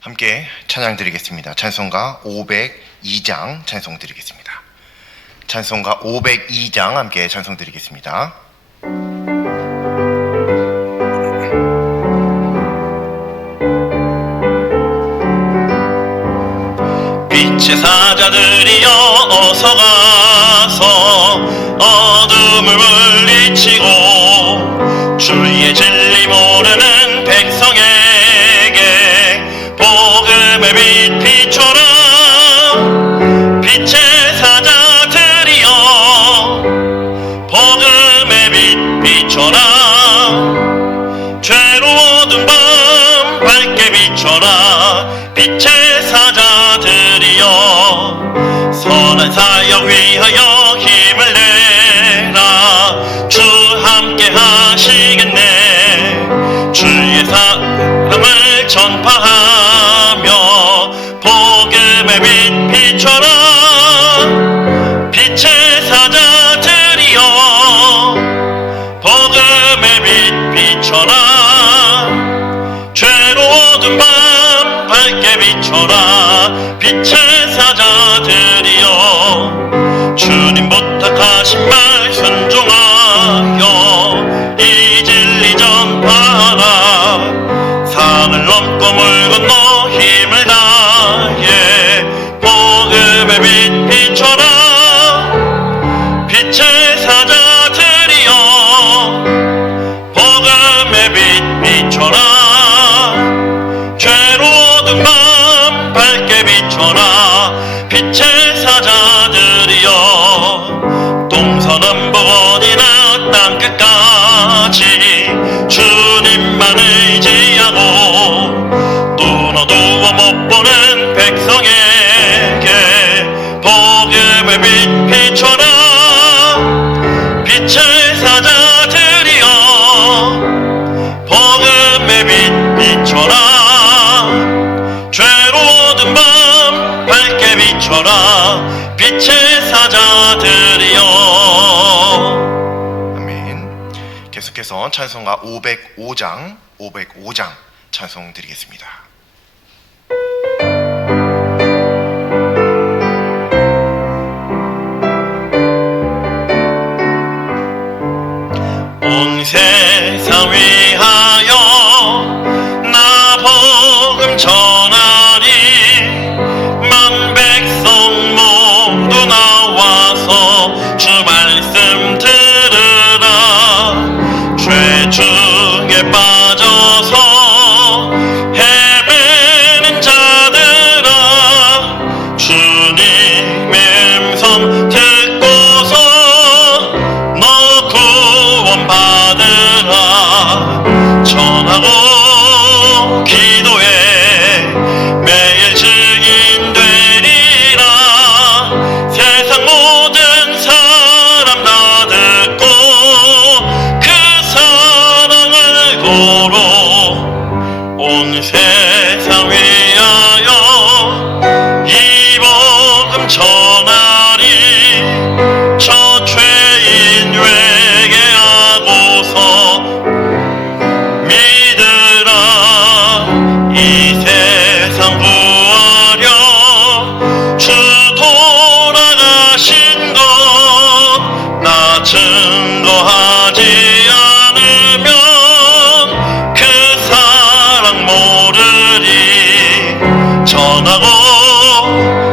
함께 찬양 드리겠습니다. 찬송가 502장 찬송 드리겠습니다. 찬송가 502장 함께 찬송 드리겠습니다. 빛의 사자들이여 어서 가서 어둠을 물리치고 주의 진리 모르는 백성에게 복음의 빛 비춰라. 빛의 사자들이여 복음의 빛 비춰라. 죄로워둔 밤 밝게 비춰라. 빛의 사자들이여 선한 사역 위하여 힘을 내라. 주 함께 하시겠네. 주의 사랑을 전파하며 복음의 빛 비춰라. 빛의 사자들이여 복음의 빛 비춰라. 죄로워둔 밤 밝게 비춰라. 빛의 사자들이여 주님 부탁하신 말 순종하여 이 진리 전파하라. 산을 넘고 물 건너 힘을 다해 복음의 빛 비춰라. 빛의 사자들이여 복음의 빛 비춰라. 죄로워둔 밤 밝게 비춰라. 빛의 사자들이여 동서남북 어디나 땅끝까지 주님만 의지하고 눈 어두워 못 보는 백성에게 복음의 빛 비춰라. 빛의 사자들이여 복음의 빛 비춰라. 죄로워둔 밤 밝게 비춰라. 빛의 사자들이여. 아멘. 계속해서 찬송가 505장 찬송 드리겠습니다. 온 세상 위하여 나 복음 전하리. 만 백성 모두 나와서 주 말씀 들으라. 죄 중에 빠져서 헤매는 자들아 주님의 음성 듣고서 너 구원 받으라. 전하고 기도해 매일 증인 되리라. 세상 모든 사람 다 듣고 그 사랑 알고로 온 세상 위하여 이 복음 전하리. 저 죄인 회개하고서 믿으라. 이 세상 구하려 주 돌아가신 것 나 증거하지 않으면 그 사랑 모르리. 전하고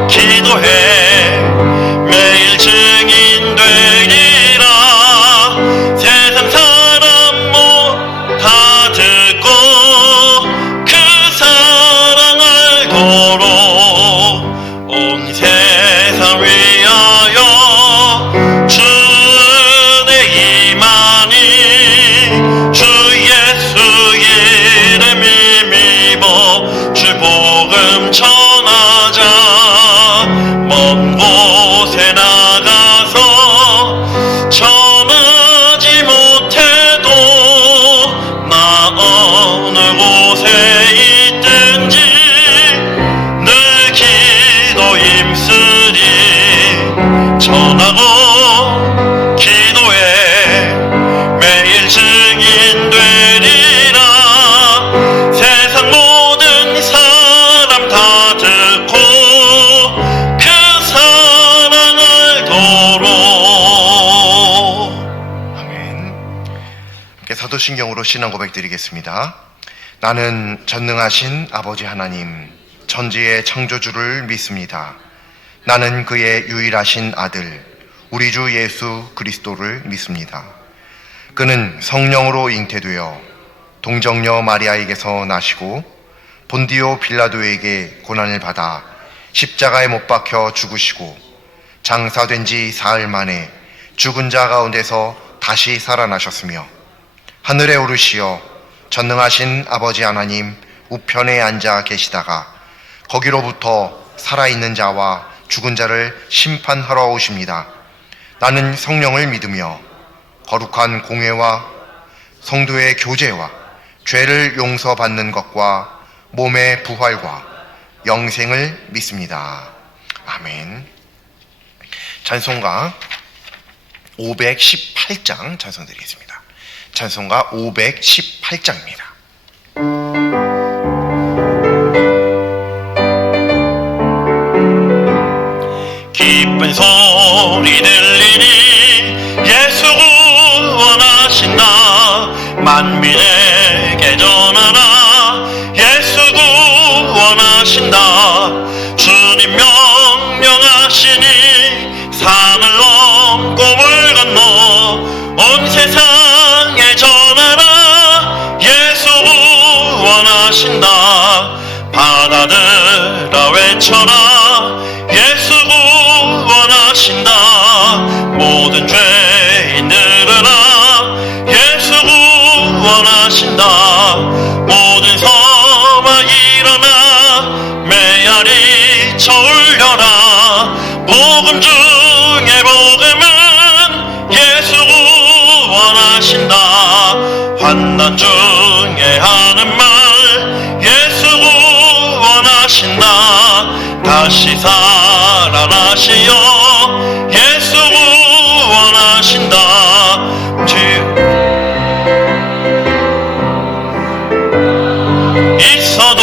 기도해 매일 증인 되리라. 세상 사람 다 듣고 그 사랑 알고로 온 세상 위하여 주 은혜 임하니. 주 예수 이름 힘입어 주 복음 전하리. 사도신경으로 신앙 고백 드리겠습니다. 나는 전능하신 아버지 하나님, 천지의 창조주를 믿습니다. 나는 그의 유일하신 아들, 우리 주 예수 그리스도를 믿습니다. 그는 성령으로 잉태되어 동정녀 마리아에게서 나시고 본디오 빌라도에게 고난을 받아 십자가에 못 박혀 죽으시고 장사된 지 사흘 만에 죽은 자 가운데서 다시 살아나셨으며 하늘에 오르시어 전능하신 아버지 하나님 우편에 앉아 계시다가 거기로부터 살아있는 자와 죽은 자를 심판하러 오십니다. 나는 성령을 믿으며 거룩한 공회와 성도의 교제와 죄를 용서받는 것과 몸의 부활과 영생을 믿습니다. 아멘. 찬송가 518장 찬송드리겠습니다. 찬송가 518장입니다. 기쁜 소리 들리니 예수 구원하신다. 만민에게 전하라. 예수 구원하신다. 주님 명령하시니 산을 넘고 물 건너 온 세상에 전하라. 예수 구원하신다. 받아들어 외쳐라. 예수 구원하신다. 모든 죄인 들으라. 예수 구원하신다. 모든 서막 일어나 메아리 쳐 울려라. 복음 중에 복음은 예수 구원하신다. 환난 중에 하는 말 예수 구원하신다. 다시 살아나시어 예수 구원하신다. 있어도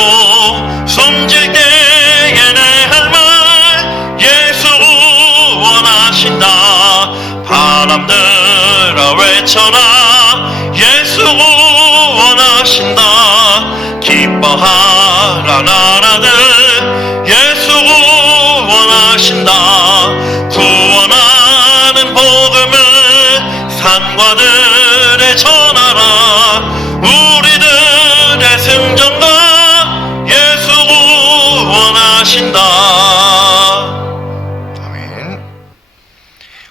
숨질 때에 내 할 말 예수 구원하신다. 바람 들어 외쳐라. 예수 구원하신다. 기뻐하라 나라들 예수 구원하신다. 구원하는 복음을 산과들에 전하라. 우리들의 승전가 예수 구원하신다. 아멘.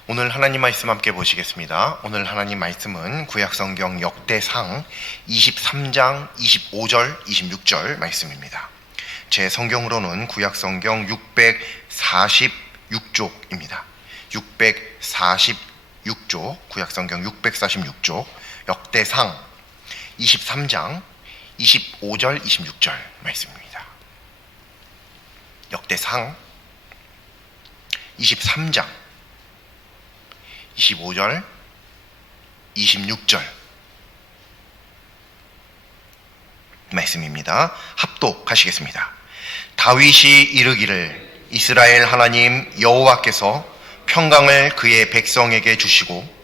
오늘 하나님 말씀 함께 보시겠습니다. 오늘 하나님 말씀은 구약성경 역대상 23장 25절 26절 말씀입니다. 제 성경으로는 구약성경 646쪽입니다. 646쪽, 구약성경 646쪽, 역대상 23장 25절 26절 말씀입니다. 역대상 23장 25절 26절 말씀입니다. 합독하시겠습니다. 다윗이 이르기를 이스라엘 하나님 여호와께서 평강을 그의 백성에게 주시고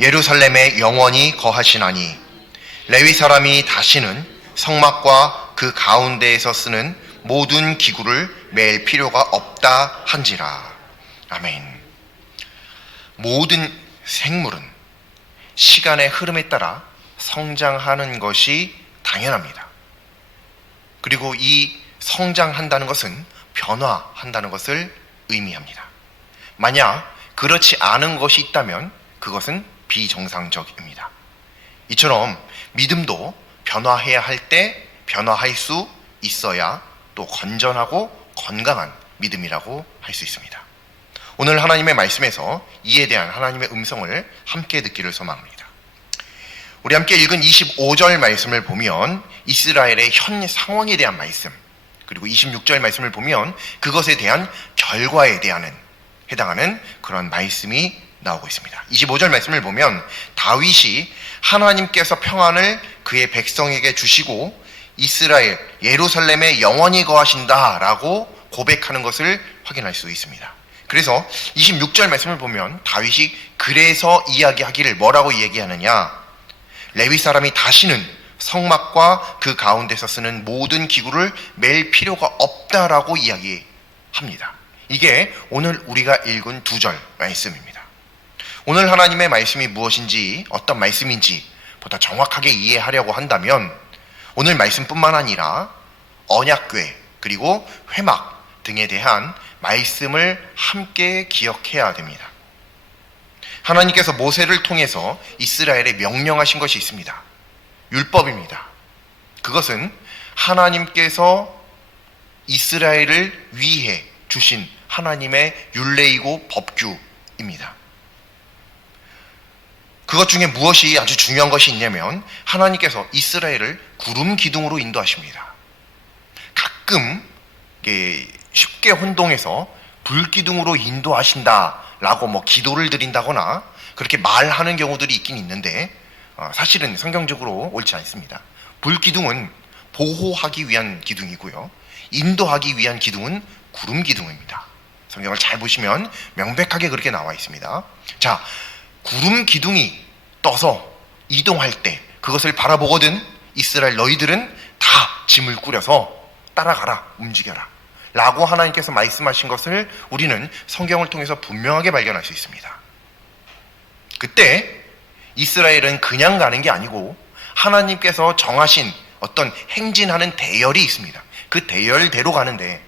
예루살렘에 영원히 거하시나니 레위 사람이 다시는 성막과 그 가운데에서 쓰는 모든 기구를 맬 필요가 없다 한지라. 아멘. 모든 생물은 시간의 흐름에 따라 성장하는 것이 당연합니다. 그리고 이 성장한다는 것은 변화한다는 것을 의미합니다. 만약 그렇지 않은 것이 있다면 그것은 비정상적입니다. 이처럼 믿음도 변화해야 할 때 변화할 수 있어야 또 건전하고 건강한 믿음이라고 할 수 있습니다. 오늘 하나님의 말씀에서 이에 대한 하나님의 음성을 함께 듣기를 소망합니다. 우리 함께 읽은 25절 말씀을 보면 이스라엘의 현 상황에 대한 말씀, 그리고 26절 말씀을 보면 그것에 대한 결과에 해당하는 그런 말씀이 나오고 있습니다. 25절 말씀을 보면 다윗이 하나님께서 평안을 그의 백성에게 주시고 이스라엘, 예루살렘에 영원히 거하신다라고 고백하는 것을 확인할 수 있습니다. 그래서 26절 말씀을 보면 다윗이 그래서 이야기하기를 뭐라고 얘기하느냐? 레위 사람이 다시는 성막과 그 가운데서 쓰는 모든 기구를 맬 필요가 없다라고 이야기합니다. 이게 오늘 우리가 읽은 2절 말씀입니다. 오늘 하나님의 말씀이 무엇인지, 어떤 말씀인지 보다 정확하게 이해하려고 한다면 오늘 말씀뿐만 아니라 언약궤 그리고 회막 등에 대한 말씀을 함께 기억해야 됩니다. 하나님께서 모세를 통해서 이스라엘에 명령하신 것이 있습니다. 율법입니다. 그것은 하나님께서 이스라엘을 위해 주신 하나님의 율례이고 법규입니다. 그것 중에 무엇이 아주 중요한 것이 있냐면 하나님께서 이스라엘을 구름 기둥으로 인도하십니다. 가끔 쉽게 혼동해서 불 기둥으로 인도하신다라고 기도를 드린다거나 그렇게 말하는 경우들이 있긴 있는데 사실은 성경적으로 옳지 않습니다. 불 기둥은 보호하기 위한 기둥이고요. 인도하기 위한 기둥은 구름 기둥입니다. 성경을 잘 보시면 명백하게 그렇게 나와 있습니다. 자, 구름 기둥이 떠서 이동할 때 그것을 바라보거든 이스라엘 너희들은 다 짐을 꾸려서 따라가라, 움직여라 라고 하나님께서 말씀하신 것을 우리는 성경을 통해서 분명하게 발견할 수 있습니다. 그때 이스라엘은 그냥 가는 게 아니고 하나님께서 정하신 어떤 행진하는 대열이 있습니다. 그 대열대로 가는데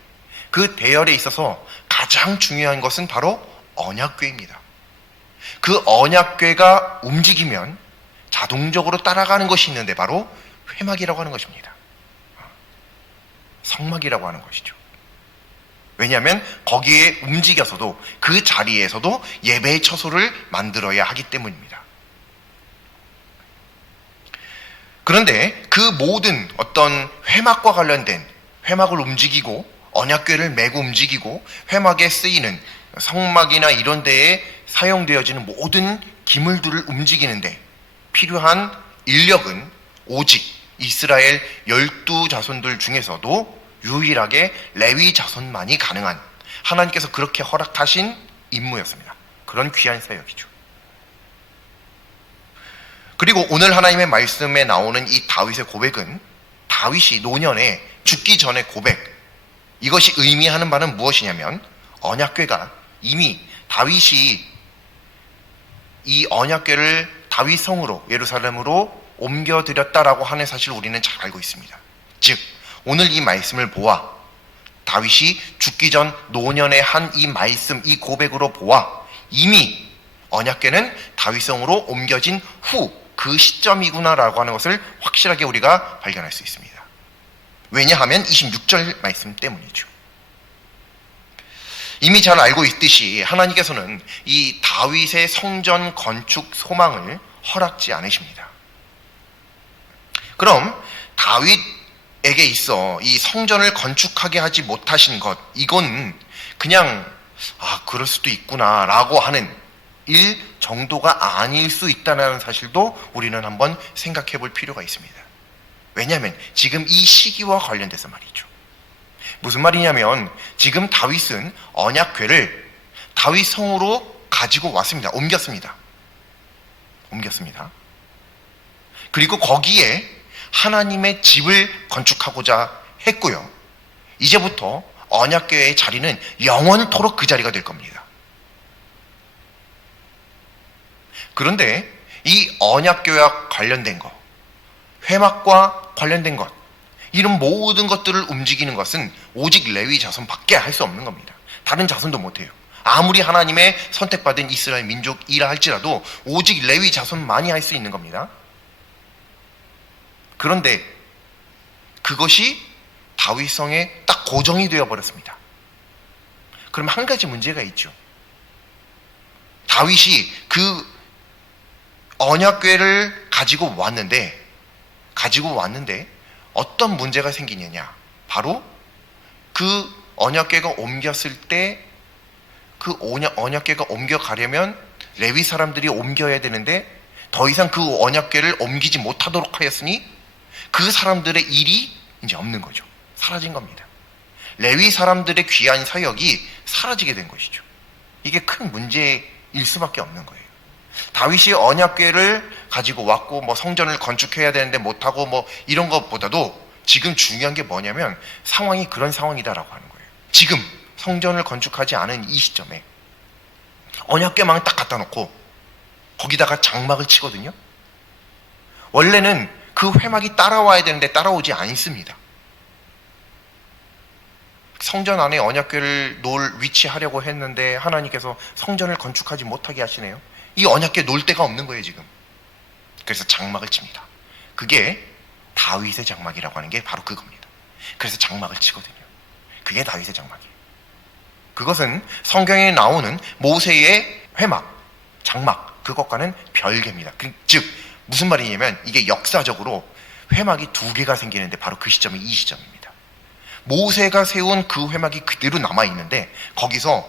그 대열에 있어서 가장 중요한 것은 바로 언약궤입니다. 그 언약궤가 움직이면 자동적으로 따라가는 것이 있는데 바로 회막이라고 하는 것입니다. 성막이라고 하는 것이죠. 왜냐하면 거기에 움직여서도 그 자리에서도 예배의 처소를 만들어야 하기 때문입니다. 그런데 그 모든 어떤 회막과 관련된 회막을 움직이고 언약궤를 메고 움직이고 회막에 쓰이는 성막이나 이런 데에 사용되어지는 모든 기물들을 움직이는데 필요한 인력은 오직 이스라엘 12자손들 중에서도 유일하게 레위 자손만이 가능한 하나님께서 그렇게 허락하신 임무였습니다. 그런 귀한 사역이죠. 그리고 오늘 하나님의 말씀에 나오는 이 다윗의 고백은 다윗이 노년에 죽기 전의 고백, 이것이 의미하는 바는 무엇이냐면 언약궤가 이미 다윗이 이 언약궤를 다윗성으로 예루살렘으로 옮겨드렸다라고 하는 사실을 우리는 잘 알고 있습니다. 즉 오늘 이 말씀을 보아 다윗이 죽기 전 노년에 한 이 말씀, 이 고백으로 보아 이미 언약궤는 다윗성으로 옮겨진 후 그 시점이구나라고 하는 것을 확실하게 우리가 발견할 수 있습니다. 왜냐하면 26절 말씀 때문이죠. 이미 잘 알고 있듯이 하나님께서는 이 다윗의 성전 건축 소망을 허락지 않으십니다. 그럼 다윗에게 있어 이 성전을 건축하게 하지 못하신 것, 이건 그냥 그럴 수도 있구나 라고 하는 일 정도가 아닐 수 있다는 사실도 우리는 한번 생각해 볼 필요가 있습니다. 왜냐하면 지금 이 시기와 관련돼서 말이죠. 무슨 말이냐면 지금 다윗은 언약궤를 다윗 성으로 가지고 왔습니다. 옮겼습니다. 그리고 거기에 하나님의 집을 건축하고자 했고요. 이제부터 언약궤의 자리는 영원토록 그 자리가 될 겁니다. 그런데 이 언약궤와 관련된 것, 회막과 관련된 것, 이런 모든 것들을 움직이는 것은 오직 레위 자손밖에 할 수 없는 겁니다. 다른 자손도 못해요. 아무리 하나님의 선택받은 이스라엘 민족이라 할지라도 오직 레위 자손만이 할 수 있는 겁니다. 그런데 그것이 다윗성에 딱 고정이 되어버렸습니다. 그럼 한 가지 문제가 있죠. 다윗이 그 언약궤를 가지고 왔는데 어떤 문제가 생기느냐, 바로 그 언약궤가 옮겼을 때 그 언약궤가 옮겨가려면 레위 사람들이 옮겨야 되는데 더 이상 그 언약궤를 옮기지 못하도록 하였으니 그 사람들의 일이 이제 없는 거죠. 사라진 겁니다. 레위 사람들의 귀한 사역이 사라지게 된 것이죠. 이게 큰 문제일 수밖에 없는 거예요. 다윗이 언약궤를 가지고 왔고 뭐 성전을 건축해야 되는데 못하고 뭐 이런 것보다도 지금 중요한 게 뭐냐면 상황이 그런 상황이다라고 하는 거예요. 지금 성전을 건축하지 않은 이 시점에 언약궤만 딱 갖다 놓고 거기다가 장막을 치거든요. 원래는 그 회막이 따라와야 되는데 따라오지 않습니다. 성전 안에 언약궤를 놓을 위치하려고 했는데 하나님께서 성전을 건축하지 못하게 하시네요. 이 언약궤 놓을 데가 없는 거예요 지금. 그래서 장막을 칩니다. 그게 다윗의 장막이라고 하는 게 바로 그겁니다. 그래서 장막을 치거든요. 그게 다윗의 장막이에요. 그것은 성경에 나오는 모세의 회막, 장막, 그것과는 별개입니다. 즉 무슨 말이냐면 이게 역사적으로 회막이 두 개가 생기는데 바로 그 시점이 이 시점입니다. 모세가 세운 그 회막이 그대로 남아있는데 거기서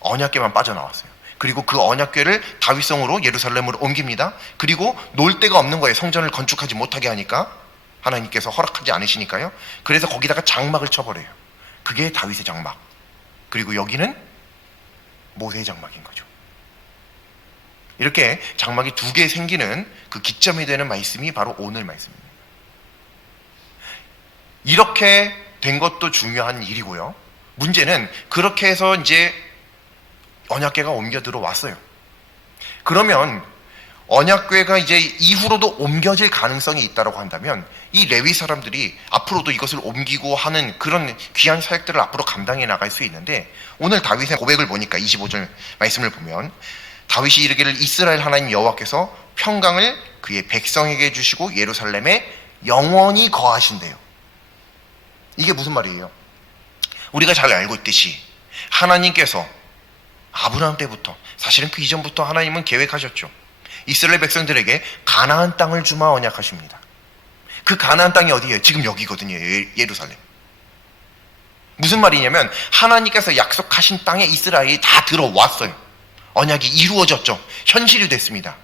언약궤만 빠져나왔어요. 그리고 그 언약궤를 다윗성으로 예루살렘으로 옮깁니다. 그리고 놓을 데가 없는 거예요. 성전을 건축하지 못하게 하니까 하나님께서 허락하지 않으시니까요. 그래서 거기다가 장막을 쳐버려요. 그게 다윗의 장막. 그리고 여기는 모세의 장막인 거죠. 이렇게 장막이 두 개 생기는 그 기점이 되는 말씀이 바로 오늘 말씀입니다. 이렇게 된 것도 중요한 일이고요. 문제는 그렇게 해서 이제 언약궤가 옮겨 들어왔어요. 그러면 언약궤가 이제 이후로도 옮겨질 가능성이 있다고 한다면 이 레위 사람들이 앞으로도 이것을 옮기고 하는 그런 귀한 사역들을 앞으로 감당해 나갈 수 있는데 오늘 다윗의 고백을 보니까 25절 말씀을 보면 다윗이 이르기를 이스라엘 하나님 여호와께서 평강을 그의 백성에게 주시고 예루살렘에 영원히 거하신대요. 이게 무슨 말이에요? 우리가 잘 알고 있듯이 하나님께서 아브라함 때부터 사실은 그 이전부터 하나님은 계획하셨죠. 이스라엘 백성들에게 가나안 땅을 주마 언약하십니다. 그 가나안 땅이 어디예요? 지금 여기거든요. 예루살렘. 무슨 말이냐면 하나님께서 약속하신 땅에 이스라엘이 다 들어왔어요. 언약이 이루어졌죠. 현실이 됐습니다.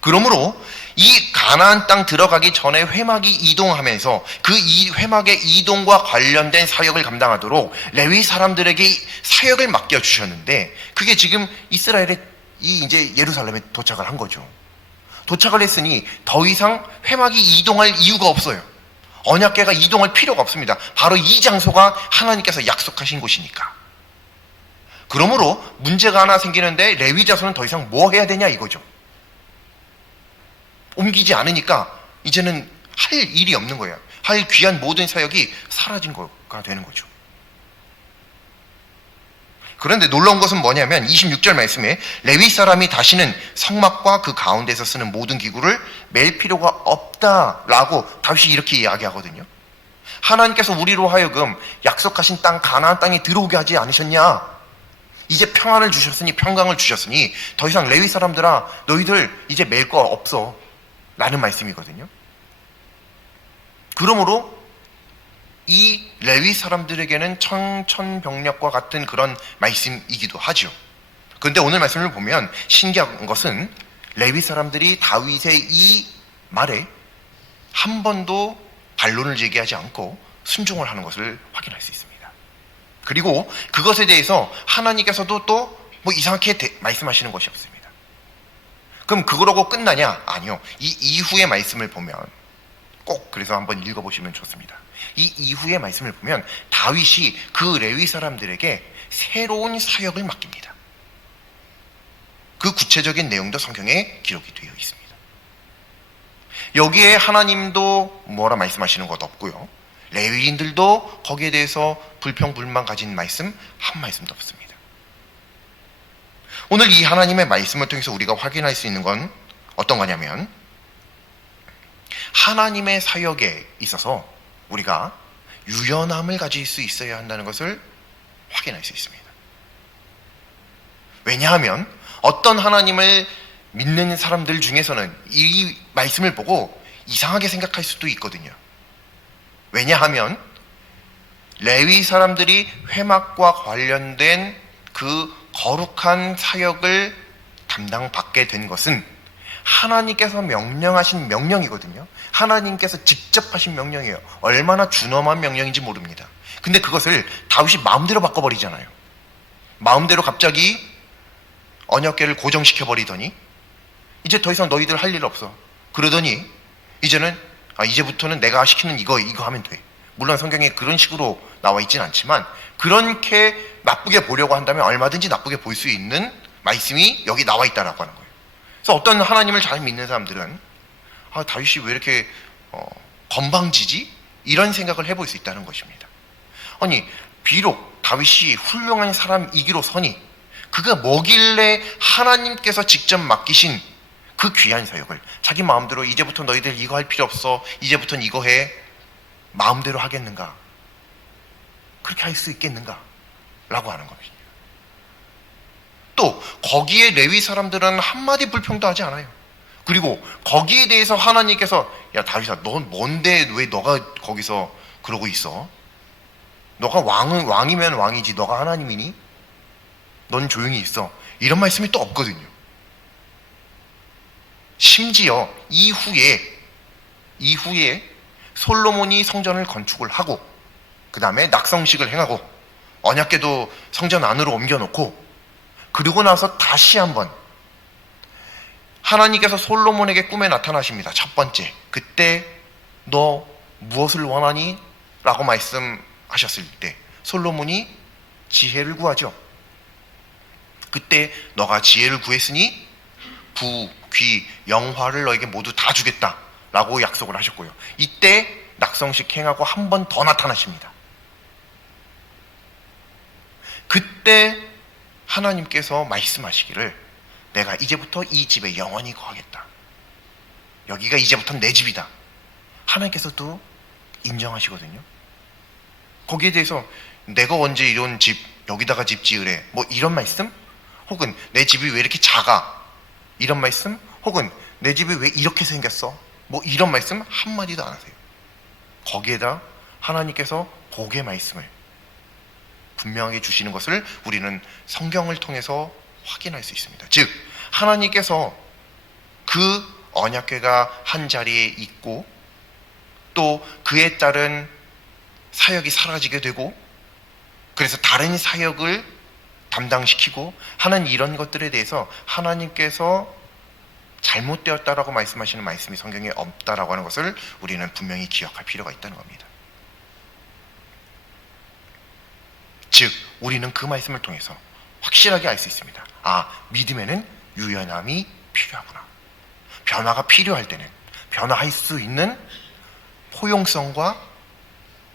그러므로 이 가나안 땅 들어가기 전에 회막이 이동하면서 그 이 회막의 이동과 관련된 사역을 감당하도록 레위 사람들에게 사역을 맡겨 주셨는데 그게 지금 이스라엘의 이제 예루살렘에 도착을 한 거죠. 도착을 했으니 더 이상 회막이 이동할 이유가 없어요. 언약궤가 이동할 필요가 없습니다. 바로 이 장소가 하나님께서 약속하신 곳이니까. 그러므로 문제가 하나 생기는데 레위 자손은 더 이상 뭐 해야 되냐 이거죠. 옮기지 않으니까 이제는 할 일이 없는 거예요. 할 귀한 모든 사역이 사라진 거가 되는 거죠. 그런데 놀라운 것은 뭐냐면 26절 말씀에 레위 사람이 다시는 성막과 그 가운데서 쓰는 모든 기구를 맬 필요가 없다라고 다윗이 이렇게 이야기하거든요. 하나님께서 우리로 하여금 약속하신 땅 가나안 땅에 들어오게 하지 않으셨냐? 이제 평안을 주셨으니 평강을 주셨으니 더 이상 레위 사람들아 너희들 이제 맬 거 없어 라는 말씀이거든요. 그러므로 이 레위 사람들에게는 청천벽력과 같은 그런 말씀이기도 하죠. 그런데 오늘 말씀을 보면 신기한 것은 레위 사람들이 다윗의 이 말에 한 번도 반론을 제기하지 않고 순종을 하는 것을 확인할 수 있습니다. 그리고 그것에 대해서 하나님께서도 또 뭐 이상하게 말씀하시는 것이 없습니다. 그럼 그거라고 끝나냐? 아니요. 이 이후의 말씀을 보면 꼭 그래서 한번 읽어보시면 좋습니다. 이 이후의 말씀을 보면 다윗이 그 레위 사람들에게 새로운 사역을 맡깁니다. 그 구체적인 내용도 성경에 기록이 되어 있습니다. 여기에 하나님도 뭐라 말씀하시는 것 없고요. 레위인들도 거기에 대해서 불평불만 가진 말씀 한 말씀도 없습니다. 오늘 이 하나님의 말씀을 통해서 우리가 확인할 수 있는 건 어떤 거냐면 하나님의 사역에 있어서 우리가 유연함을 가질 수 있어야 한다는 것을 확인할 수 있습니다. 왜냐하면 어떤 하나님을 믿는 사람들 중에서는 이 말씀을 보고 이상하게 생각할 수도 있거든요. 왜냐하면 레위 사람들이 회막과 관련된 그 거룩한 사역을 담당받게 된 것은 하나님께서 명령하신 명령이거든요. 하나님께서 직접 하신 명령이에요. 얼마나 준엄한 명령인지 모릅니다. 근데 그것을 다윗이 마음대로 바꿔버리잖아요. 마음대로 갑자기 언약궤를 고정시켜 버리더니 이제 더 이상 너희들 할 일 없어. 그러더니 이제부터는 내가 시키는 이거 하면 돼. 물론 성경에 그런 식으로 나와 있진 않지만 그렇게 나쁘게 보려고 한다면 얼마든지 나쁘게 볼 수 있는 말씀이 여기 나와 있다라고 하는 거예요. 그래서 어떤 하나님을 잘 믿는 사람들은 다윗이 왜 이렇게 건방지지? 이런 생각을 해볼 수 있다는 것입니다. 아니, 비록 다윗이 훌륭한 사람이기로서니 그가 뭐길래 하나님께서 직접 맡기신 그 귀한 사역을 자기 마음대로 이제부터 너희들 이거 할 필요 없어, 이제부터는 이거 해, 마음대로 하겠는가? 그렇게 할 수 있겠는가? 라고 하는 겁니다. 또 거기에 레위 사람들은 한마디 불평도 하지 않아요. 그리고 거기에 대해서 하나님께서 야 다윗아, 넌 뭔데 왜 너가 거기서 그러고 있어? 너가 왕이면 왕이지 너가 하나님이니? 넌 조용히 있어. 이런 말씀이 또 없거든요. 심지어 이후에 솔로몬이 성전을 건축을 하고 그 다음에 낙성식을 행하고 언약궤도 성전 안으로 옮겨놓고 그리고 나서 다시 한번 하나님께서 솔로몬에게 꿈에 나타나십니다. 첫 번째, 그때 너 무엇을 원하니? 라고 말씀하셨을 때 솔로몬이 지혜를 구하죠. 그때 너가 지혜를 구했으니 부, 귀, 영화를 너에게 모두 다 주겠다 라고 약속을 하셨고요. 이때 낙성식 행하고 한 번 더 나타나십니다. 그때 하나님께서 말씀하시기를 내가 이제부터 이 집에 영원히 거하겠다. 여기가 이제부터 내 집이다. 하나님께서도 인정하시거든요. 거기에 대해서 내가 언제 이런 집 여기다가 집 지으래 뭐 이런 말씀? 혹은 내 집이 왜 이렇게 작아? 이런 말씀? 혹은 내 집이 왜 이렇게 생겼어? 뭐 이런 말씀 한마디도 안 하세요. 거기에다 하나님께서 복의 말씀을 분명하게 주시는 것을 우리는 성경을 통해서 확인할 수 있습니다. 즉 하나님께서 그 언약궤가 한 자리에 있고 또 그에 따른 사역이 사라지게 되고 그래서 다른 사역을 담당시키고 하는 이런 것들에 대해서 하나님께서 잘못되었다라고 말씀하시는 말씀이 성경에 없다라고 하는 것을 우리는 분명히 기억할 필요가 있다는 겁니다. 즉 우리는 그 말씀을 통해서 확실하게 알 수 있습니다. 믿음에는 유연함이 필요하구나. 변화가 필요할 때는 변화할 수 있는 포용성과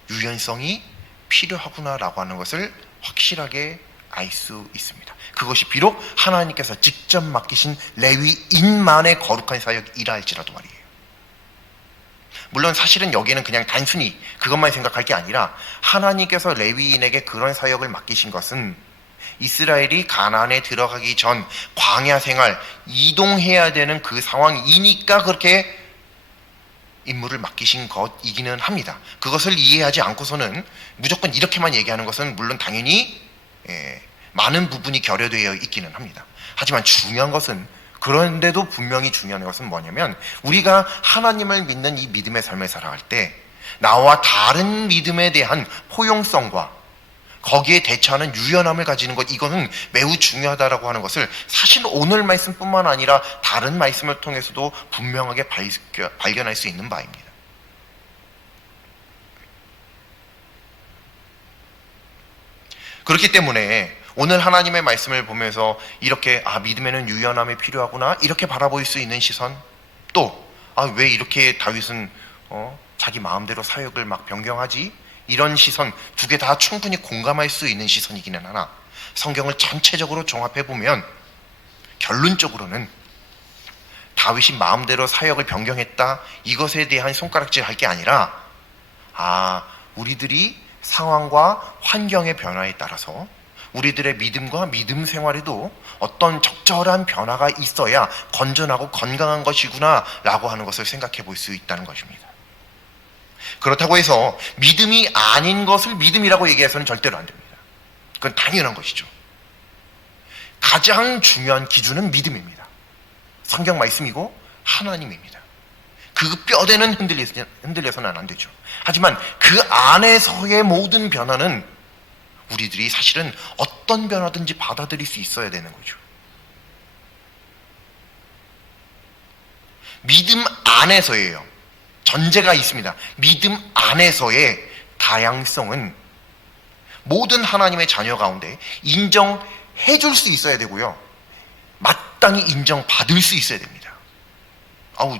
유연성이 필요하구나라고 하는 것을 확실하게 알 수 있습니다. 그것이 비록 하나님께서 직접 맡기신 레위인만의 거룩한 사역이라 할지라도 말이에요. 물론 사실은 여기에는 그냥 단순히 그것만 생각할 게 아니라 하나님께서 레위인에게 그런 사역을 맡기신 것은 이스라엘이 가나안에 들어가기 전 광야 생활 이동해야 되는 그 상황이니까 그렇게 임무를 맡기신 것이기는 합니다. 그것을 이해하지 않고서는 무조건 이렇게만 얘기하는 것은 물론 당연히 많은 부분이 결여되어 있기는 합니다. 하지만 중요한 것은 그런데도 분명히 중요한 것은 뭐냐면 우리가 하나님을 믿는 이 믿음의 삶을 살아갈 때 나와 다른 믿음에 대한 포용성과 거기에 대처하는 유연함을 가지는 것, 이거는 매우 중요하다라고 하는 것을 사실 오늘 말씀뿐만 아니라 다른 말씀을 통해서도 분명하게 발견할 수 있는 바입니다. 그렇기 때문에 오늘 하나님의 말씀을 보면서 이렇게 믿음에는 유연함이 필요하구나 이렇게 바라볼 수 있는 시선, 또 왜 이렇게 다윗은 자기 마음대로 사역을 막 변경하지? 이런 시선 두 개 다 충분히 공감할 수 있는 시선이기는 하나 성경을 전체적으로 종합해보면 결론적으로는 다윗이 마음대로 사역을 변경했다 이것에 대한 손가락질 할 게 아니라 우리들이 상황과 환경의 변화에 따라서 우리들의 믿음과 믿음 생활에도 어떤 적절한 변화가 있어야 건전하고 건강한 것이구나 라고 하는 것을 생각해 볼 수 있다는 것입니다. 그렇다고 해서 믿음이 아닌 것을 믿음이라고 얘기해서는 절대로 안 됩니다. 그건 당연한 것이죠. 가장 중요한 기준은 믿음입니다. 성경 말씀이고 하나님입니다. 그 뼈대는 흔들려서는 안 되죠. 하지만 그 안에서의 모든 변화는 우리들이 사실은 어떤 변화든지 받아들일 수 있어야 되는 거죠. 믿음 안에서예요. 전제가 있습니다. 믿음 안에서의 다양성은 모든 하나님의 자녀 가운데 인정해 줄 수 있어야 되고요. 마땅히 인정받을 수 있어야 됩니다. 아우,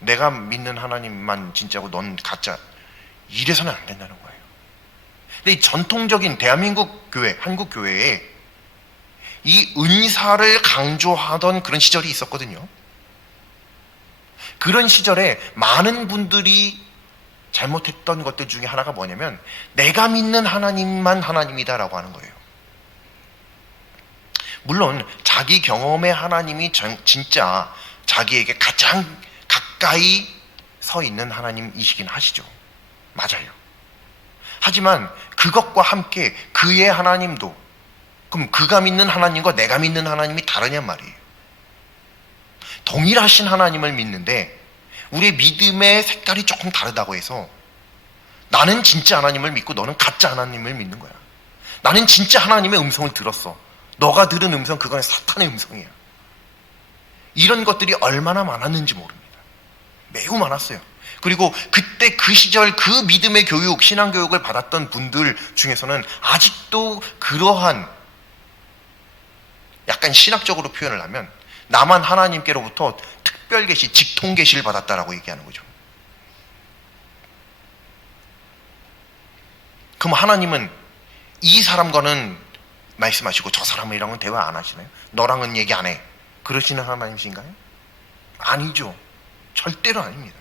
내가 믿는 하나님만 진짜고 넌 가짜. 이래서는 안 된다는 거예요. 근데 이 전통적인 대한민국 교회, 한국 교회에 이 은사를 강조하던 그런 시절이 있었거든요. 그런 시절에 많은 분들이 잘못했던 것들 중에 하나가 뭐냐면 내가 믿는 하나님만 하나님이다라고 하는 거예요. 물론 자기 경험의 하나님이 진짜 자기에게 가장 가까이 서 있는 하나님이시긴 하시죠. 맞아요. 하지만 그것과 함께 그의 하나님도, 그럼 그가 믿는 하나님과 내가 믿는 하나님이 다르냔 말이에요. 동일하신 하나님을 믿는데 우리의 믿음의 색깔이 조금 다르다고 해서 나는 진짜 하나님을 믿고 너는 가짜 하나님을 믿는 거야. 나는 진짜 하나님의 음성을 들었어. 너가 들은 음성, 그건 사탄의 음성이야. 이런 것들이 얼마나 많았는지 모릅니다. 매우 많았어요. 그리고 그때 그 시절 그 믿음의 교육, 신앙교육을 받았던 분들 중에서는 아직도 그러한, 약간 신학적으로 표현을 하면 나만 하나님께로부터 특별 계시, 직통 계시를 받았다라고 얘기하는 거죠. 그럼 하나님은 이 사람과는 말씀하시고 저 사람이랑은 대화 안 하시나요? 너랑은 얘기 안 해. 그러시는 하나님이신가요? 아니죠. 절대로 아닙니다.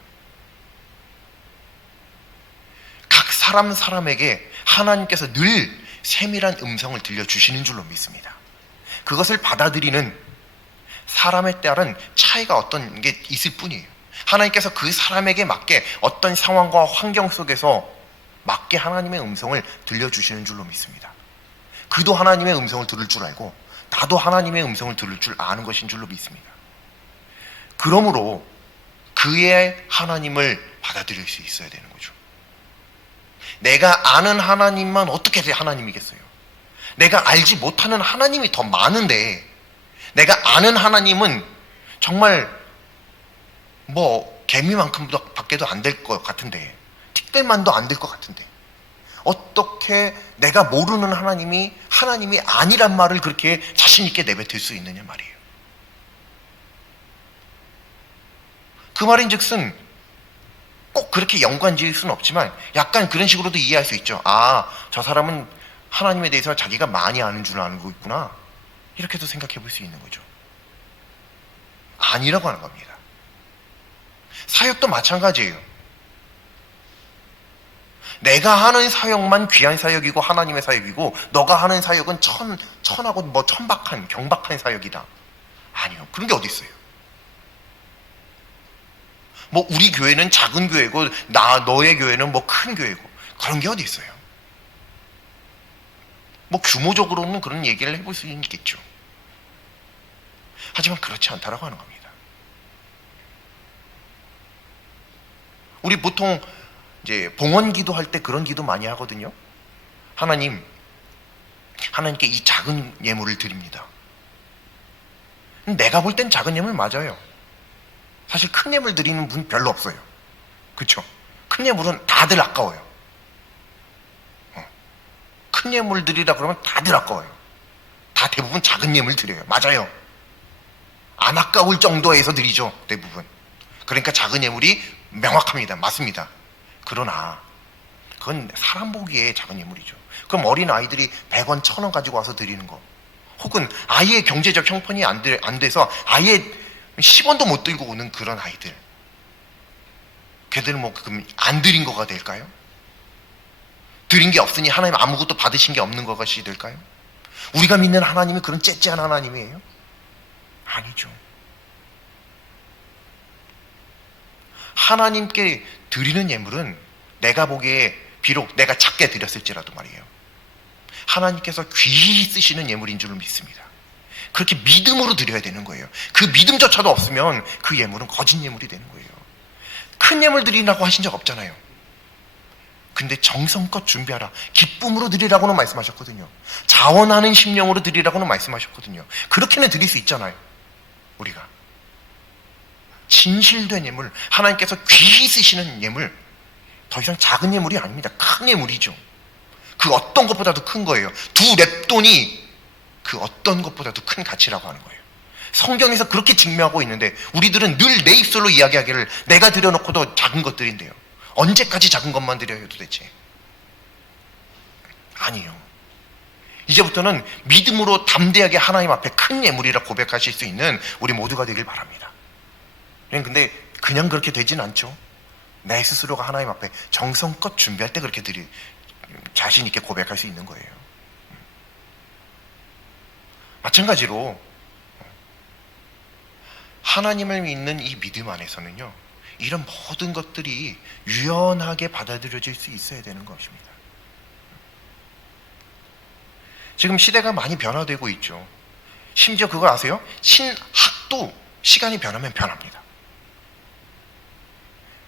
각 사람에게 하나님께서 늘 세밀한 음성을 들려주시는 줄로 믿습니다. 그것을 받아들이는 사람에 따른 차이가 어떤 게 있을 뿐이에요. 하나님께서 그 사람에게 맞게 어떤 상황과 환경 속에서 맞게 하나님의 음성을 들려주시는 줄로 믿습니다. 그도 하나님의 음성을 들을 줄 알고 나도 하나님의 음성을 들을 줄 아는 것인 줄로 믿습니다. 그러므로 그의 하나님을 받아들일 수 있어야 되는 거죠. 내가 아는 하나님만 어떻게 하나님이겠어요? 내가 알지 못하는 하나님이 더 많은데 내가 아는 하나님은 정말 뭐 개미만큼 밖에도 안 될 것 같은데, 틱들만도 안 될 것 같은데 어떻게 내가 모르는 하나님이 아니란 말을 그렇게 자신 있게 내뱉을 수 있느냐 말이에요. 그 말인즉슨 꼭 그렇게 연관지을 수는 없지만 약간 그런 식으로도 이해할 수 있죠. 아, 저 사람은 하나님에 대해서 자기가 많이 아는 줄 알고 있구나, 이렇게도 생각해 볼 수 있는 거죠. 아니라고 하는 겁니다. 사역도 마찬가지예요. 내가 하는 사역만 귀한 사역이고 하나님의 사역이고 너가 하는 사역은 천하고 뭐 천박한 경박한 사역이다. 아니요, 그런 게 어디 있어요. 뭐 우리 교회는 작은 교회고 너의 교회는 뭐 큰 교회고 그런 게 어디 있어요. 뭐 규모적으로는 그런 얘기를 해볼 수 있겠죠. 하지만 그렇지 않다라고 하는 겁니다. 우리 보통 이제 봉헌 기도할 때 그런 기도 많이 하거든요. 하나님께 이 작은 예물을 드립니다. 내가 볼 땐 작은 예물 맞아요. 사실 큰 예물 드리는 분 별로 없어요. 그렇죠? 큰 예물은 다들 아까워요. 큰 예물 드리라 그러면 다들 아까워요. 다 대부분 작은 예물 드려요. 맞아요. 안 아까울 정도에서 드리죠, 대부분. 그러니까 작은 예물이 명확합니다. 맞습니다. 그러나 그건 사람 보기에 작은 예물이죠. 그럼 어린 아이들이 100원, 1000원 가지고 와서 드리는 거, 혹은 아예 경제적 형편이 안 돼서 아예 10원도 못 들고 오는 그런 아이들, 걔들은 뭐 그럼 안 드린 거가 될까요? 드린 게 없으니 하나님 아무것도 받으신 게 없는 것이 될까요? 우리가 믿는 하나님이 그런 째째한 하나님이에요? 아니죠. 하나님께 드리는 예물은 내가 보기에 비록 내가 작게 드렸을지라도 말이에요, 하나님께서 귀히 쓰시는 예물인 줄로 믿습니다. 그렇게 믿음으로 드려야 되는 거예요. 그 믿음조차도 없으면 그 예물은 거짓 예물이 되는 거예요. 큰 예물 드리라고 하신 적 없잖아요. 근데 정성껏 준비하라, 기쁨으로 드리라고는 말씀하셨거든요. 자원하는 심령으로 드리라고는 말씀하셨거든요. 그렇게는 드릴 수 있잖아요, 우리가. 진실된 예물, 하나님께서 귀히 쓰시는 예물, 더 이상 작은 예물이 아닙니다. 큰 예물이죠. 그 어떤 것보다도 큰 거예요. 두 랩돈이 그 어떤 것보다도 큰 가치라고 하는 거예요. 성경에서 그렇게 증명하고 있는데 우리들은 늘 내 입술로 이야기하기를 내가 드려놓고도 작은 것들인데요. 언제까지 작은 것만 드려요 도대체? 아니에요. 이제부터는 믿음으로 담대하게 하나님 앞에 큰 예물이라 고백하실 수 있는 우리 모두가 되길 바랍니다. 근데 그냥 그렇게 되진 않죠. 내 스스로가 하나님 앞에 정성껏 준비할 때 그렇게 자신 있게 고백할 수 있는 거예요. 마찬가지로 하나님을 믿는 이 믿음 안에서는요, 이런 모든 것들이 유연하게 받아들여질 수 있어야 되는 것입니다. 지금 시대가 많이 변화되고 있죠. 심지어 그거 아세요? 신학도 시간이 변하면 변합니다.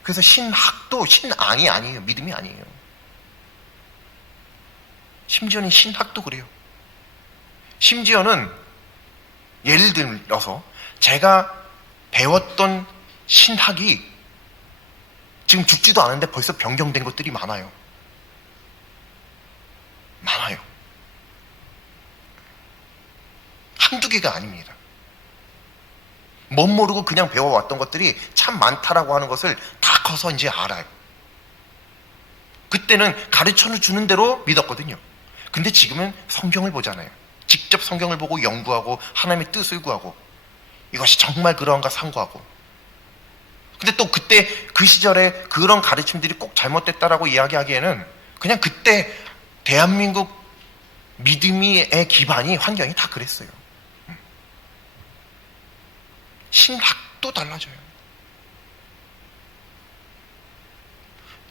그래서 신학도 신앙이 아니에요. 믿음이 아니에요. 심지어는 신학도 그래요. 심지어는 예를 들어서 제가 배웠던 신학이 지금 죽지도 않은데 벌써 변경된 것들이 많아요. 많아요. 한두 개가 아닙니다. 멋 모르고 그냥 배워왔던 것들이 참 많다라고 하는 것을 다 커서 이제 알아요. 그때는 가르쳐 주는 대로 믿었거든요. 근데 지금은 성경을 보잖아요. 직접 성경을 보고 연구하고 하나님의 뜻을 구하고 이것이 정말 그러한가 상고하고. 근데 또 그때 그 시절에 그런 가르침들이 꼭 잘못됐다라고 이야기하기에는 그냥 그때 대한민국 믿음의 기반이 환경이 다 그랬어요. 신학도 달라져요.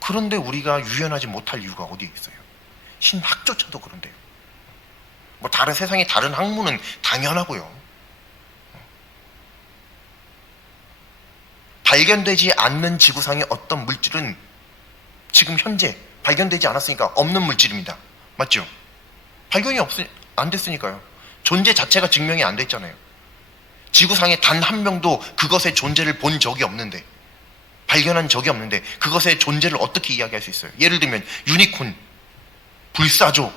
그런데 우리가 유연하지 못할 이유가 어디에 있어요? 신학조차도 그런데요. 뭐 다른 세상의 다른 학문은 당연하고요. 발견되지 않는 지구상의 어떤 물질은 지금 현재 발견되지 않았으니까 없는 물질입니다. 맞죠? 발견이 안 됐으니까요. 존재 자체가 증명이 안 됐잖아요. 지구상에 단 한 명도 그것의 존재를 본 적이 없는데, 발견한 적이 없는데 그것의 존재를 어떻게 이야기할 수 있어요? 예를 들면 유니콘, 불사조,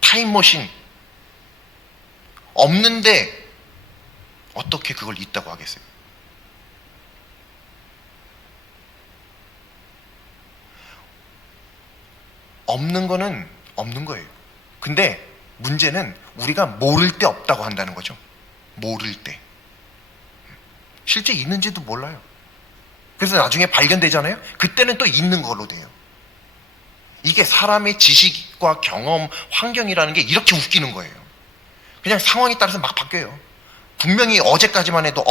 타임머신 없는데 어떻게 그걸 있다고 하겠어요? 없는 거는 없는 거예요. 근데 문제는 우리가 모를 때 없다고 한다는 거죠. 모를 때. 실제 있는지도 몰라요. 그래서 나중에 발견되잖아요. 그때는 또 있는 걸로 돼요. 이게 사람의 지식과 경험, 환경이라는 게 이렇게 웃기는 거예요. 그냥 상황에 따라서 막 바뀌어요. 분명히 어제까지만 해도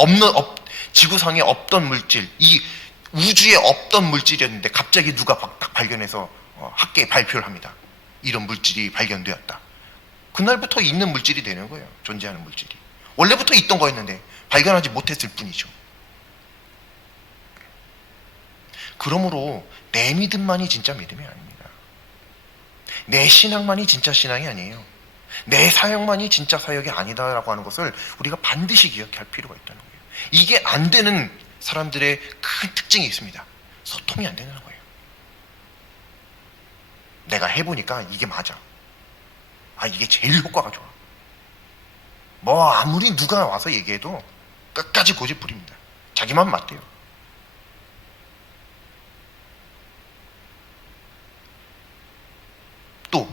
지구상에 없던 물질, 이 우주에 없던 물질이었는데 갑자기 누가 딱 발견해서 학계에 발표를 합니다. 이런 물질이 발견되었다. 그날부터 있는 물질이 되는 거예요. 존재하는 물질이. 원래부터 있던 거였는데 발견하지 못했을 뿐이죠. 그러므로 내 믿음만이 진짜 믿음이 아닙니다. 내 신앙만이 진짜 신앙이 아니에요. 내 사역만이 진짜 사역이 아니다라고 하는 것을 우리가 반드시 기억할 필요가 있다는 거예요. 이게 안 되는 사람들의 큰 특징이 있습니다. 소통이 안 되는 거예요. 내가 해보니까 이게 맞아. 이게 제일 효과가 좋아. 뭐 아무리 누가 와서 얘기해도 끝까지 고집 부립니다. 자기만 맞대요. 또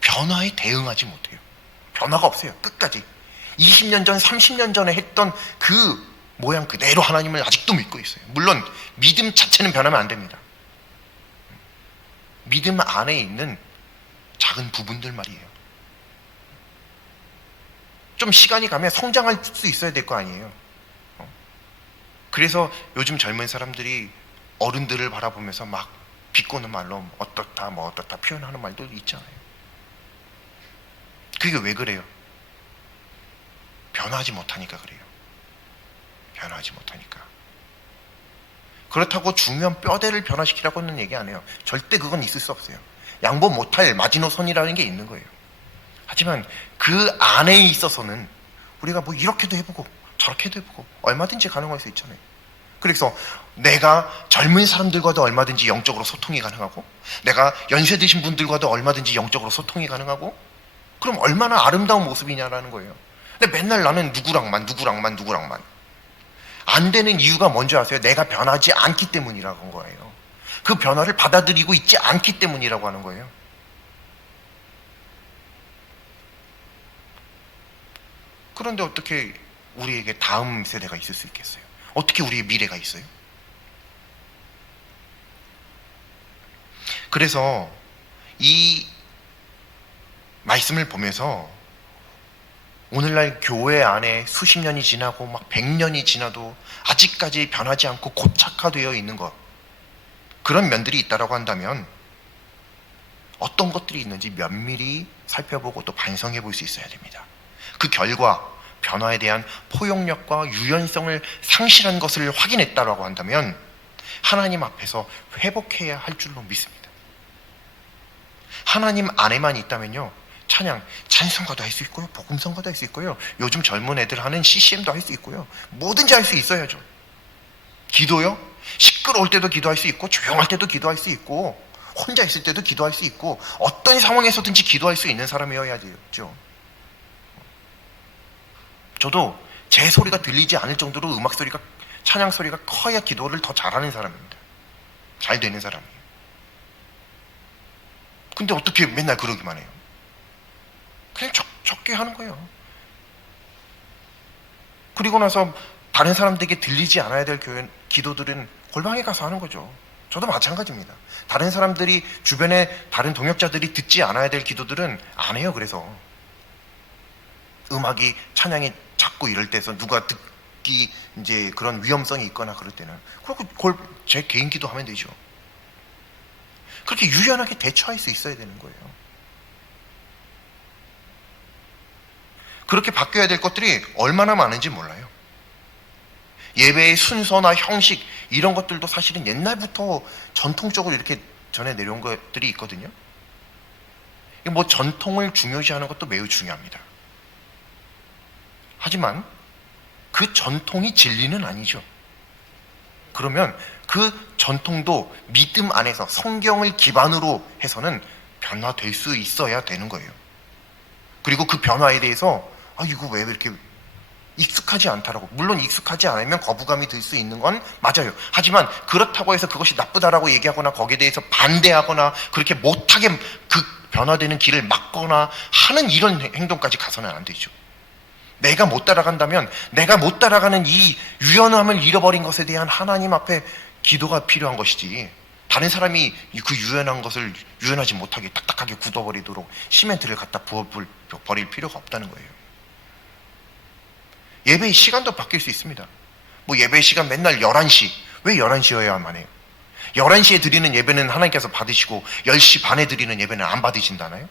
변화에 대응하지 못해요. 변화가 없어요. 끝까지 20년 전, 30년 전에 했던 그 모양 그대로 하나님을 아직도 믿고 있어요. 물론 믿음 자체는 변하면 안 됩니다. 믿음 안에 있는 작은 부분들 말이에요. 좀 시간이 가면 성장할 수 있어야 될 거 아니에요. 그래서 요즘 젊은 사람들이 어른들을 바라보면서 막 비꼬는 말로 어떻다 뭐 어떻다 표현하는 말도 있잖아요. 그게 왜 그래요? 변하지 못하니까 그래요. 변하지 못하니까. 그렇다고 중요한 뼈대를 변화시키라고 하는 얘기 안 해요. 절대 그건 있을 수 없어요. 양보 못할 마지노선이라는 게 있는 거예요. 하지만 그 안에 있어서는 우리가 뭐 이렇게도 해보고 저렇게도 해보고 얼마든지 가능할 수 있잖아요. 그래서 내가 젊은 사람들과도 얼마든지 영적으로 소통이 가능하고, 내가 연세 드신 분들과도 얼마든지 영적으로 소통이 가능하고, 그럼 얼마나 아름다운 모습이냐라는 거예요. 근데 맨날 나는 누구랑만 안 되는 이유가 뭔지 아세요? 내가 변하지 않기 때문이라고 한 거예요. 그 변화를 받아들이고 있지 않기 때문이라고 하는 거예요. 그런데 어떻게 우리에게 다음 세대가 있을 수 있겠어요? 어떻게 우리의 미래가 있어요? 그래서 이 말씀을 보면서 오늘날 교회 안에 수십 년이 지나고 막 100년이 지나도 아직까지 변하지 않고 고착화되어 있는 것, 그런 면들이 있다고 한다면 어떤 것들이 있는지 면밀히 살펴보고 또 반성해 볼 수 있어야 됩니다. 그 결과 변화에 대한 포용력과 유연성을 상실한 것을 확인했다고 한다면 하나님 앞에서 회복해야 할 줄로 믿습니다. 하나님 안에만 있다면요, 찬송가도 할 수 있고요, 복음성가도 할 수 있고요, 요즘 젊은 애들 하는 CCM도 할 수 있고요, 뭐든지 할 수 있어야죠. 기도요, 시끄러울 때도 기도할 수 있고, 조용할 때도 기도할 수 있고, 혼자 있을 때도 기도할 수 있고, 어떤 상황에서든지 기도할 수 있는 사람이어야 되죠. 저도 제 소리가 들리지 않을 정도로 음악 소리가, 찬양 소리가 커야 기도를 더 잘하는 사람입니다. 잘 되는 사람이에요. 근데 어떻게 맨날 그러기만 해요? 그냥 적게 하는 거예요. 그리고 나서 다른 사람들에게 들리지 않아야 될 기도들은 골방에 가서 하는 거죠. 저도 마찬가지입니다. 다른 사람들이, 주변에 다른 동역자들이 듣지 않아야 될 기도들은 안 해요. 그래서 음악이, 찬양이 자꾸 이럴 때서 누가 듣기 이제 그런 위험성이 있거나 그럴 때는 그렇고 제 개인 기도하면 되죠. 그렇게 유연하게 대처할 수 있어야 되는 거예요. 그렇게 바뀌어야 될 것들이 얼마나 많은지 몰라요. 예배의 순서나 형식, 이런 것들도 사실은 옛날부터 전통적으로 이렇게 전해 내려온 것들이 있거든요. 뭐 전통을 중요시하는 것도 매우 중요합니다. 하지만 그 전통이 진리는 아니죠. 그러면 그 전통도 믿음 안에서 성경을 기반으로 해서는 변화될 수 있어야 되는 거예요. 그리고 그 변화에 대해서 이거 왜 이렇게 익숙하지 않다라고, 물론 익숙하지 않으면 거부감이 들 수 있는 건 맞아요. 하지만 그렇다고 해서 그것이 나쁘다라고 얘기하거나 거기에 대해서 반대하거나 그렇게 못하게 그 변화되는 길을 막거나 하는 이런 행동까지 가서는 안 되죠. 내가 못 따라간다면 내가 못 따라가는 이 유연함을 잃어버린 것에 대한 하나님 앞에 기도가 필요한 것이지, 다른 사람이 그 유연한 것을 유연하지 못하게 딱딱하게 굳어버리도록 시멘트를 갖다 부어버릴 필요가 없다는 거예요. 예배의 시간도 바뀔 수 있습니다. 뭐 예배의 시간 맨날 11시, 왜 11시여야만 해요? 11시에 드리는 예배는 하나님께서 받으시고 10시 반에 드리는 예배는 안 받으신다나요?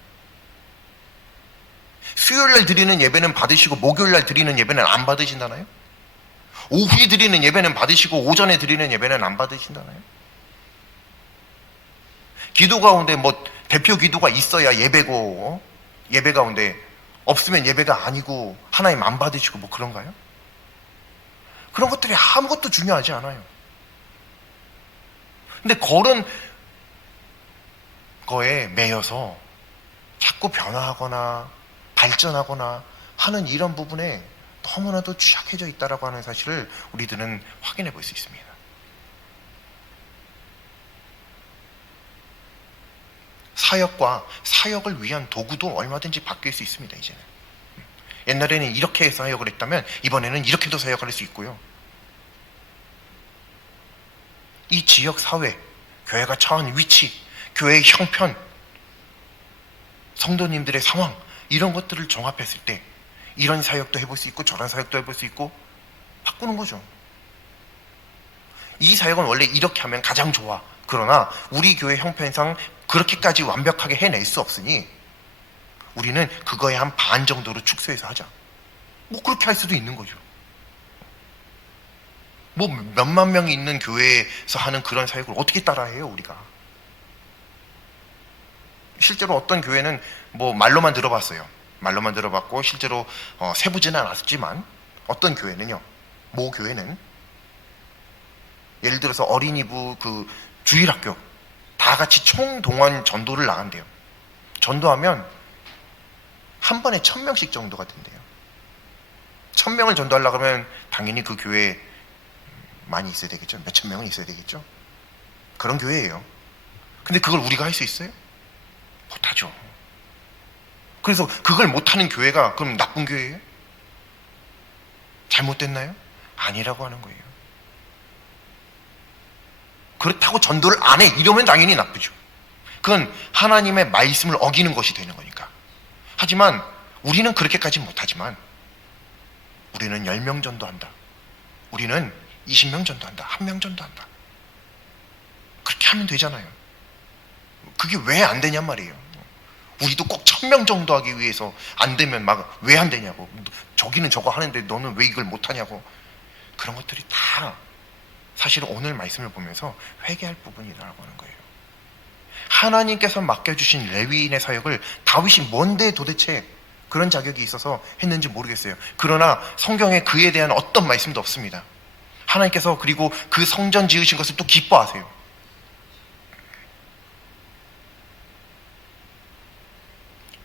수요일날 드리는 예배는 받으시고 목요일날 드리는 예배는 안 받으신다나요? 오후에 드리는 예배는 받으시고 오전에 드리는 예배는 안 받으신다나요? 기도 가운데 뭐 대표 기도가 있어야 예배고, 예배 가운데 없으면 예배가 아니고 하나님 안 받으시고 뭐 그런가요? 그런 것들이 아무것도 중요하지 않아요. 근데 그런 거에 매여서 자꾸 변화하거나 발전하거나 하는 이런 부분에 너무나도 취약해져 있다라고 하는 사실을 우리들은 확인해 볼 수 있습니다. 사역과 사역을 위한 도구도 얼마든지 바뀔 수 있습니다. 이제는 옛날에는 이렇게 사역을 했다면 이번에는 이렇게도 사역을 할 수 있고요. 이 지역 사회, 교회가 처한 위치, 교회의 형편, 성도님들의 상황, 이런 것들을 종합했을 때 이런 사역도 해볼 수 있고 저런 사역도 해볼 수 있고 바꾸는 거죠. 이 사역은 원래 이렇게 하면 가장 좋아. 그러나 우리 교회 형편상 그렇게까지 완벽하게 해낼 수 없으니 우리는 그거의 한 반 정도로 축소해서 하자. 뭐 그렇게 할 수도 있는 거죠. 뭐 몇만 명이 있는 교회에서 하는 그런 사역을 어떻게 따라해요, 우리가? 실제로 어떤 교회는 뭐 말로만 들어봤어요. 말로만 들어봤고 실제로 세부지는 않았지만 어떤 교회는요, 모 교회는 예를 들어서 어린이부 그 주일학교 다 같이 총동원 전도를 나간대요. 전도하면 한 번에 1000명씩 정도가 된대요. 1000명을 전도하려고 하면 당연히 그 교회에 많이 있어야 되겠죠. 몇천 명은 있어야 되겠죠. 그런 교회예요. 근데 그걸 우리가 할 수 있어요? 못하죠. 그래서 그걸 못하는 교회가 그럼 나쁜 교회예요? 잘못됐나요? 아니라고 하는 거예요. 그렇다고 전도를 안 해 이러면 당연히 나쁘죠. 그건 하나님의 말씀을 어기는 것이 되는 거니까. 하지만 우리는 그렇게까지 못하지만 우리는 10명 전도한다. 우리는 20명 전도한다. 1명 전도한다. 그렇게 하면 되잖아요. 그게 왜 안 되냔 말이에요. 우리도 꼭 1000명 정도 하기 위해서 안 되면 막 왜 안 되냐고, 저기는 저거 하는데 너는 왜 이걸 못하냐고. 그런 것들이 다 사실은 오늘 말씀을 보면서 회개할 부분이라고 하는 거예요. 하나님께서 맡겨주신 레위인의 사역을 다윗이 뭔데 도대체 그런 자격이 있어서 했는지 모르겠어요. 그러나 성경에 그에 대한 어떤 말씀도 없습니다. 하나님께서 그리고 그 성전 지으신 것을 또 기뻐하세요.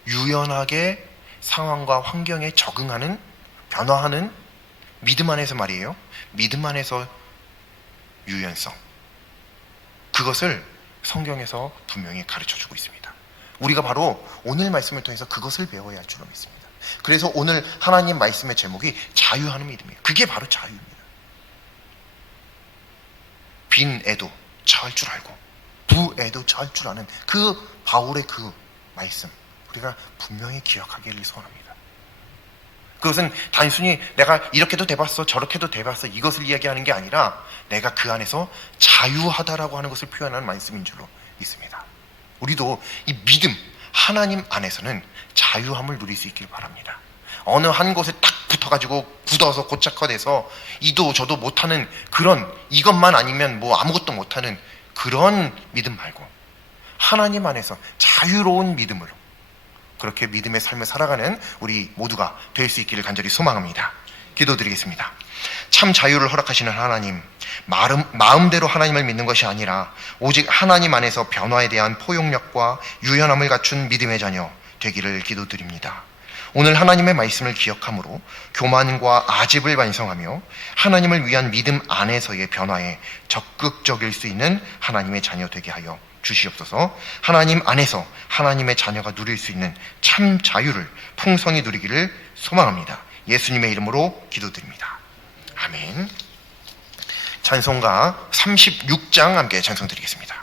유연하게 상황과 환경에 적응하는, 변화하는 믿음 안에서 말이에요. 믿음 안에서 유연성. 그것을 성경에서 분명히 가르쳐주고 있습니다. 우리가 바로 오늘 말씀을 통해서 그것을 배워야 할 줄로 믿습니다. 그래서 오늘 하나님 말씀의 제목이 자유하는 믿음이에요. 그게 바로 자유입니다. 빈 애도 처할 줄 알고 부애도 처할 줄 아는 그 바울의 그 말씀, 우리가 분명히 기억하기를 소원합니다. 그것은 단순히 내가 이렇게도 돼봤어 저렇게도 돼봤어 이것을 이야기하는 게 아니라 내가 그 안에서 자유하다라고 하는 것을 표현하는 말씀인 줄로 믿습니다. 우리도 이 믿음, 하나님 안에서는 자유함을 누릴 수 있길 바랍니다. 어느 한 곳에 딱 붙어가지고 굳어서 고착화돼서 이도 저도 못하는 그런, 이것만 아니면 뭐 아무것도 못하는 그런 믿음 말고 하나님 안에서 자유로운 믿음으로 그렇게 믿음의 삶을 살아가는 우리 모두가 될 수 있기를 간절히 소망합니다. 기도드리겠습니다. 참 자유를 허락하시는 하나님, 마음대로 하나님을 믿는 것이 아니라 오직 하나님 안에서 변화에 대한 포용력과 유연함을 갖춘 믿음의 자녀 되기를 기도드립니다. 오늘 하나님의 말씀을 기억함으로 교만과 아집을 완성하며 하나님을 위한 믿음 안에서의 변화에 적극적일 수 있는 하나님의 자녀 되게 하여 주시옵소서. 하나님 안에서 하나님의 자녀가 누릴 수 있는 참 자유를 풍성히 누리기를 소망합니다. 예수님의 이름으로 기도드립니다. 아멘. 찬송가 36장 함께 찬송 드리겠습니다.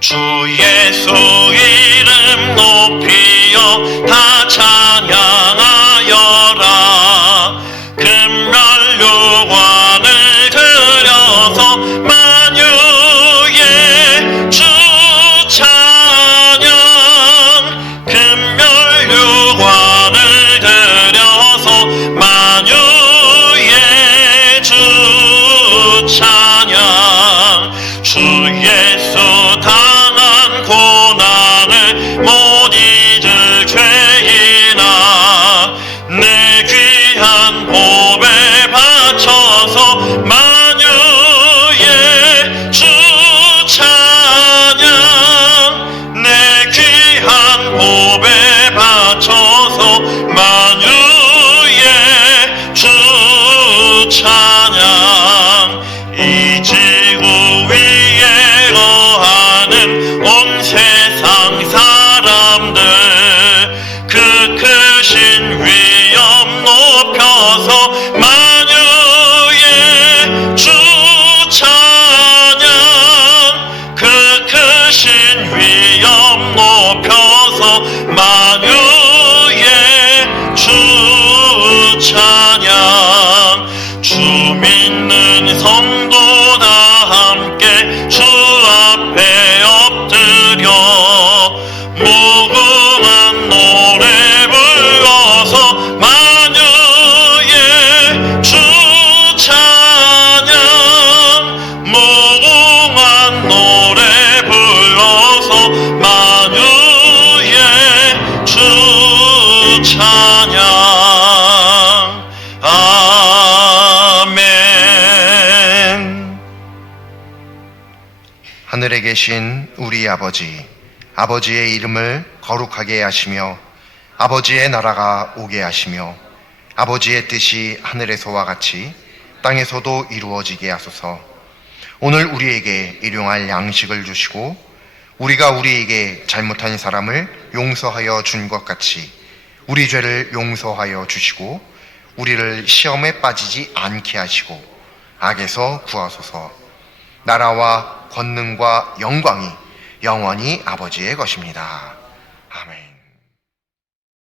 주 예수 이름 높이어 다 찬양하여라. 금멸류관을 들여서 만유의 주 찬양. 금멸류관을 들여서 만유의 주 찬양. 주 예수 당한 고난을 못 잊을 죄인아, 내 귀한 보배 바쳐서 만유의 주 찬양. 내 귀한 보배 바쳐서 만유의 주 찬양. 이 지구 위에 거하는 온 세상 사람들 그 크신 위엄 높여서 만유의 주 찬양. 그 크신 위엄 높여서 만유의 주 찬양. 주 믿는 성도 다 함께 주 앞에 엎드려 무궁한 노래 불러서 만유의 주 찬양. 무궁한 계신 우리 아버지, 아버지의 이름을 거룩하게 하시며 아버지의 나라가 오게 하시며 아버지의 뜻이 하늘에서와 같이 땅에서도 이루어지게 하소서. 오늘 우리에게 일용할 양식을 주시고 우리가 우리에게 잘못한 사람을 용서하여 준 것 같이 우리 죄를 용서하여 주시고 우리를 시험에 빠지지 않게 하시고 악에서 구하소서. 나라와 권능과 영광이 영원히 아버지의 것입니다.